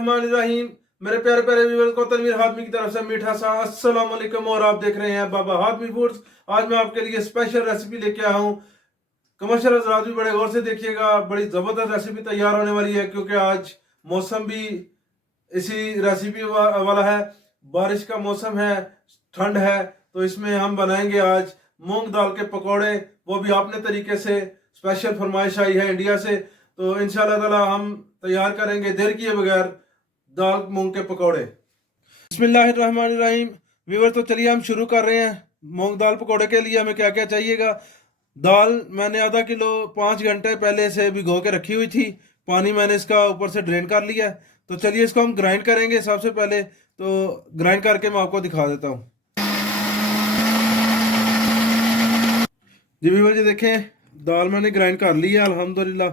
बिस्मिल्लाहिर्रहमानिर्रहीम। मेरे प्यारे प्यारे व्यूअर्स को तनवीर हातमी की तरफ से मीठा सा अस्सलाम वालेकुम और आप देख रहे हैं बाबा हातमी फूड्स। आज मैं आपके लिए स्पेशल रेसिपी लेके आया हूँ। कमर्शियल हज़रात भी बड़े गौर से देखिएगा, बड़ी ज़बरदस्त रेसिपी तैयार होने वाली है क्योंकि आज मौसम भी इसी रेसिपी वाला है। बारिश का मौसम है, ठंड है, तो इसमें हम बनाएंगे आज मूंग दाल के पकौड़े, वो भी अपने तरीके से। स्पेशल फरमाइश आई है इंडिया से, तो इंशाल्लाह ताला हम तैयार करेंगे देर किए बगैर दाल मूंग के पकौड़े। बिस्मिल्लाहिर्रहमानिर्रहीम। व्यूअर, तो चलिए हम शुरू कर रहे हैं। मूंग दाल पकौड़े के लिए हमें क्या क्या चाहिएगा। दाल मैंने आधा किलो 5 घंटे पहले से भिगो के रखी हुई थी। पानी मैंने इसका ऊपर से ड्रेन कर लिया है। तो चलिए इसको हम ग्राइंड करेंगे सबसे पहले। तो ग्राइंड करके मैं आपको दिखा देता हूँ। जी व्यूअर जी देखें, दाल मैंने ग्राइंड कर ली है अल्हम्दुलिल्लाह।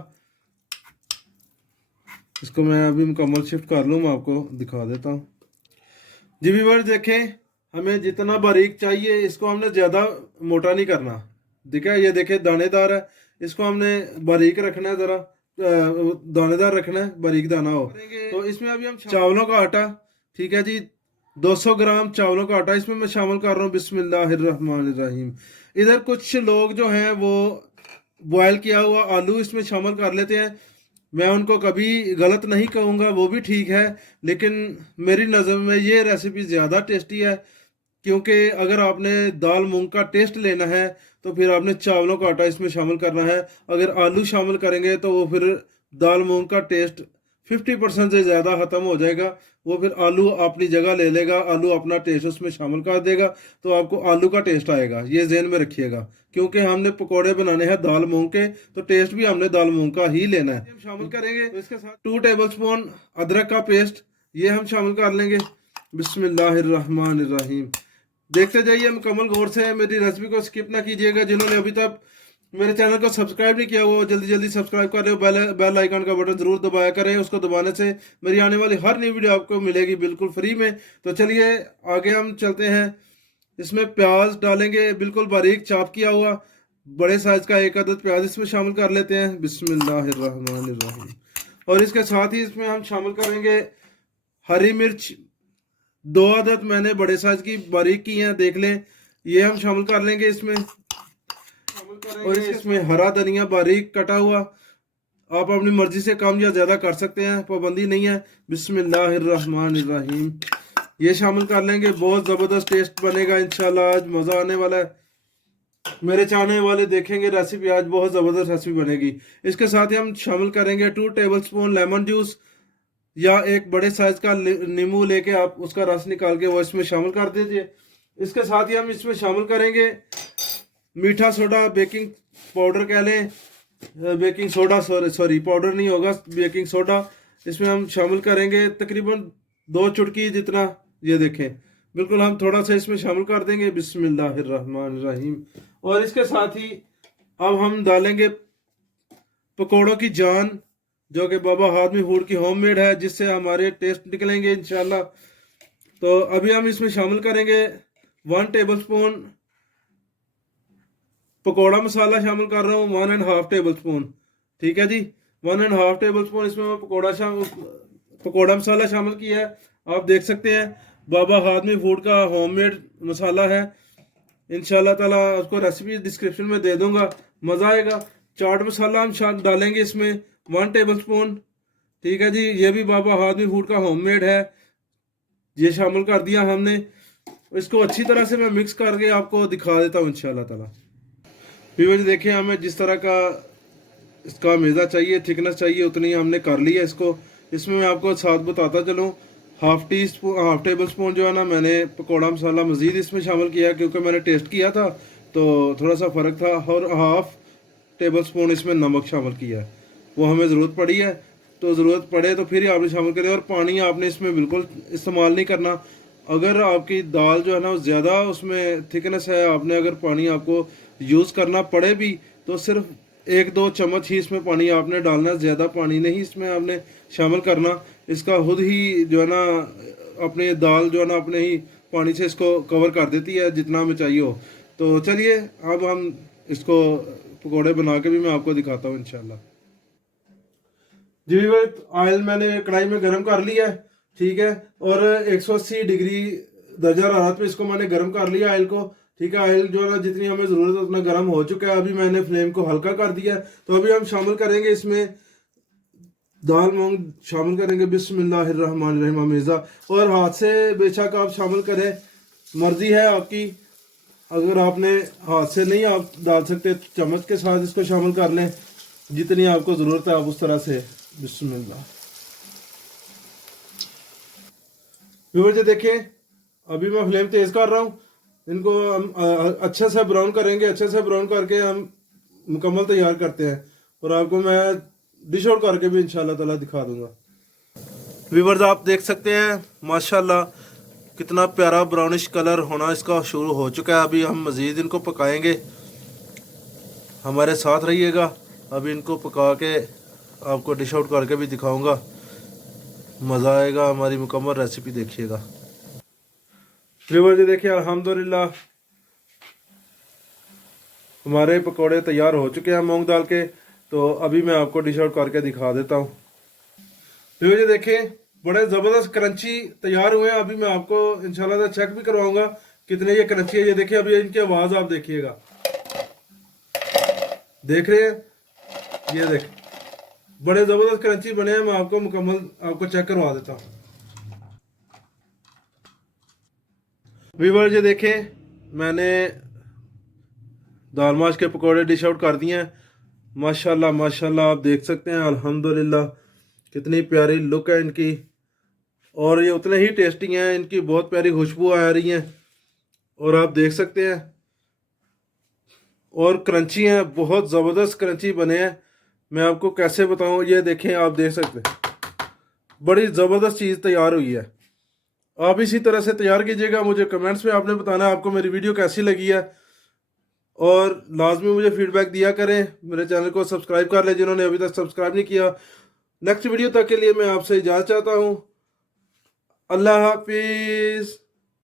इसको मैं अभी मुकम्मल शिफ्ट कर लूँ, मैं आपको दिखा देता हूँ। जी व्यूअर देखें, हमें जितना बारीक चाहिए इसको हमने ज़्यादा मोटा नहीं करना। देखा, ये देखें दानेदार है, इसको हमने बारीक रखना है, ज़रा दानेदार रखना है, बारीक दाना हो। तो इसमें अभी हम चावलों का आटा, ठीक है जी, 200 ग्राम चावलों का आटा इसमें मैं शामिल कर रहा हूँ। बिस्मिल्लाहिर्रहमानिर्रहीम। इधर कुछ लोग जो हैं वो बॉयल किया हुआ आलू इसमें शामिल कर लेते हैं। मैं उनको कभी गलत नहीं कहूँगा, वो भी ठीक है, लेकिन मेरी नज़र में ये रेसिपी ज़्यादा टेस्टी है। क्योंकि अगर आपने दाल मूंग का टेस्ट लेना है तो फिर आपने चावलों का आटा इसमें शामिल करना है। अगर आलू शामिल करेंगे तो वो फिर दाल मूंग का टेस्ट 50% से ज़्यादा ख़त्म हो जाएगा। वो फिर आलू अपनी जगह ले लेगा, आलू अपना टेस्ट उसमें शामिल कर देगा, तो आपको आलू का टेस्ट आएगा। ये जहन में रखिएगा, क्योंकि हमने पकोड़े बनाने हैं दाल मूंग के, तो टेस्ट भी हमने दाल मूंग का ही लेना है। हम शामिल करेंगे तो इसके साथ 2 टेबल स्पून अदरक का पेस्ट, ये हम शामिल कर लेंगे। बिस्मिल्लाहिर्रहमानिर्रहीम। देखते जाइए मुकम्मल गौर से, मेरी रेसिपी को स्किप ना कीजिएगा। जिन्होंने अभी तक मेरे चैनल को सब्सक्राइब नहीं किया वो जल्दी जल्दी सब्सक्राइब कर रहे हो। बेल आइकन का बटन जरूर दबाया करें, उसको दबाने से मेरी आने वाली हर नई वीडियो आपको मिलेगी बिल्कुल फ्री में। तो चलिए आगे हम चलते हैं। इसमें प्याज डालेंगे, बिल्कुल बारीक चाप किया हुआ बड़े साइज का 1 अदद प्याज इसमें शामिल कर लेते हैं। बिस्मिल्लाहिर्रहमानिर्रहीम। और इसके साथ ही इसमें हम शामिल करेंगे हरी मिर्च, 2 अदद मैंने बड़े साइज की बारीक की हैं, देख लें, ये हम शामिल कर लेंगे इसमें। और इसमें हरा धनिया बारीक कटा हुआ, आप अपनी मर्जी से कम या ज्यादा कर सकते हैं, पाबंदी नहीं है। बिस्मिल्लाहिर्रहमानिर्रहीम। ये शामिल कर लेंगे, बहुत जबरदस्त टेस्ट बनेगा इंशाल्लाह, आज मजा आने वाला है। मेरे चाहने वाले देखेंगे रेसिपी, आज बहुत जबरदस्त रेसिपी बनेगी। इसके साथ ही हम शामिल करेंगे 2 टेबल स्पून लेमन जूस, या एक बड़े साइज का नींबू लेके आप उसका रस निकाल के वो इसमें शामिल कर दीजिए। इसके साथ ही हम इसमें शामिल करेंगे मीठा सोडा, बेकिंग पाउडर कह लें, बेकिंग सोडा, सॉरी पाउडर नहीं होगा, बेकिंग सोडा इसमें हम शामिल करेंगे तकरीबन 2 चुटकी जितना। ये देखें, बिल्कुल हम थोड़ा सा इसमें शामिल कर देंगे। बिस्मिल्लाहिर्रहमानिर्रहीम। और इसके साथ ही अब हम डालेंगे पकौड़ों की जान, जो कि बाबा हातमी फूड की होममेड है, जिससे हमारे टेस्ट निकलेंगे इंशाल्लाह। तो अभी हम इसमें शामिल करेंगे 1 टेबल स्पून पकौड़ा मसाला शामिल कर रहा हूँ, 1.5 टेबल स्पून, ठीक है जी, 1.5 टेबल स्पून इसमें मैं पकौड़ा मसाला शामिल किया है। आप देख सकते हैं बाबा हातमी फूड का होममेड मसाला है। इंशाल्लाह ताला उसको रेसिपी डिस्क्रिप्शन में दे दूंगा, मज़ा आएगा। चाट मसाला हम डालेंगे इसमें 1 टेबल स्पून, ठीक है जी, ये भी बाबा हातमी फूड का होममेड है, ये शामिल कर दिया हमने। इसको अच्छी तरह से मैं मिक्स करके आपको दिखा देता हूँ इंशाल्लाह ताला। व्यूअर्स देखिए, हमें जिस तरह का इसका मेज़ा चाहिए, थिकनेस चाहिए, उतनी हमने कर लिया इसको। इसमें मैं आपको साथ बताता चलूँ, हाफ टेबल स्पून जो है ना, मैंने पकौड़ा मसाला मज़ीद इसमें शामिल किया, क्योंकि मैंने टेस्ट किया था तो थोड़ा सा फ़र्क था। और हाफ टेबल स्पून इसमें नमक शामिल किया है, वो हमें ज़रूरत पड़ी है, तो ज़रूरत पड़े तो फिर ही आपने शामिल करें। और पानी आपने इसमें बिल्कुल इस्तेमाल नहीं करना। अगर आपकी दाल जो है ना ज़्यादा उसमें थिकनेस है, आपने अगर पानी आपको यूज़ करना पड़े भी तो सिर्फ 1-2 चम्मच ही इसमें पानी आपने डालना है, ज़्यादा पानी नहीं इसमें आपने शामिल करना। इसका खुद ही जो है ना, अपने दाल जो है ना अपने ही पानी से इसको कवर कर देती है जितना हमें चाहिए हो। तो चलिए अब हम इसको पकोड़े बना के भी मैं आपको दिखाता हूँ इंशाल्लाह। जी व्यूअर्स, ऑयल मैंने कढ़ाई में गर्म कर लिया है, ठीक है। और 180 डिग्री दर्जा हरारत पे इसको मैंने गर्म कर लिया ऑयल को, ठीक है। ऑयल जो है ना जितनी हमें ज़रूरत है उतना गर्म हो चुका है। अभी मैंने फ्लेम को हल्का कर दिया है। तो अभी हम शामिल करेंगे इसमें दाल मूंग, शामिल करेंगे बिस्मिल्लाहिर्रहमानिर्रहीम अमीज़ा। और हाथ से बेशक आप शामिल करें, मर्जी है आपकी। अगर आपने हाथ से नहीं आप डाल सकते, चम्मच के साथ इसको शामिल कर लें, जितनी आपको ज़रूरत है आप उस तरह से। बिस्मिल्लाह। व्यूअर्स ये देखें, अभी मैं फ्लेम तेज़ कर रहा हूँ। इनको हम अच्छे से ब्राउन करेंगे, अच्छे से ब्राउन करके हम मुकम्मल तैयार करते हैं। और आपको मैं डिश आउट करके भी इंशाल्लाह ताला दिखा दूंगा। व्यूअर्स आप देख सकते हैं माशाल्लाह कितना प्यारा ब्राउनिश कलर होना इसका शुरू हो चुका है। अभी हम मज़ीद इनको पकाएंगे, हमारे साथ रहिएगा। अभी इनको पका के आपको डिश आउट करके भी दिखाऊंगा, मज़ा आएगा। हमारी मुकम्मल रेसिपी देखिएगा। व्यूअर्स ये देखिए अल्हम्दुलिल्लाह हमारे पकोड़े तैयार हो चुके हैं मूंग दाल के। तो अभी मैं आपको डिश आउट करके दिखा देता हूँ। व्यूअर्स ये देखें बड़े ज़बरदस्त क्रंची तैयार हुए हैं। अभी मैं आपको इंशाल्लाह चेक भी करवाऊंगा कितने ये क्रंची है। ये देखिए, अभी इनकी आवाज़ आप देखिएगा, देख रहे हैं, ये देख बड़े ज़बरदस्त क्रंची बने हैं। मैं आपको मुकम्मल आपको चेक करवा देता हूँ। व्यूअर्स ये देखें मैंने दाल माश के पकोड़े डिश आउट कर दिए हैं। माशाल्लाह माशाल्लाह आप देख सकते हैं अल्हम्दुलिल्लाह कितनी प्यारी लुक है इनकी, और ये उतने ही टेस्टी हैं। इनकी बहुत प्यारी खुशबू आ रही है और आप देख सकते हैं, और क्रंची हैं, बहुत ज़बरदस्त क्रंची बने हैं। मैं आपको कैसे बताऊं, ये देखें आप देख सकते हैं बड़ी ज़बरदस्त चीज़ तैयार हुई है। आप इसी तरह से तैयार कीजिएगा। मुझे कमेंट्स में आपने बताना है आपको मेरी वीडियो कैसी लगी है, और लाजमी मुझे फीडबैक दिया करें। मेरे चैनल को सब्सक्राइब कर लें जिन्होंने अभी तक सब्सक्राइब नहीं किया। नेक्स्ट वीडियो तक के लिए मैं आपसे इजाज़त चाहता हूँ। अल्लाह हाफिज़।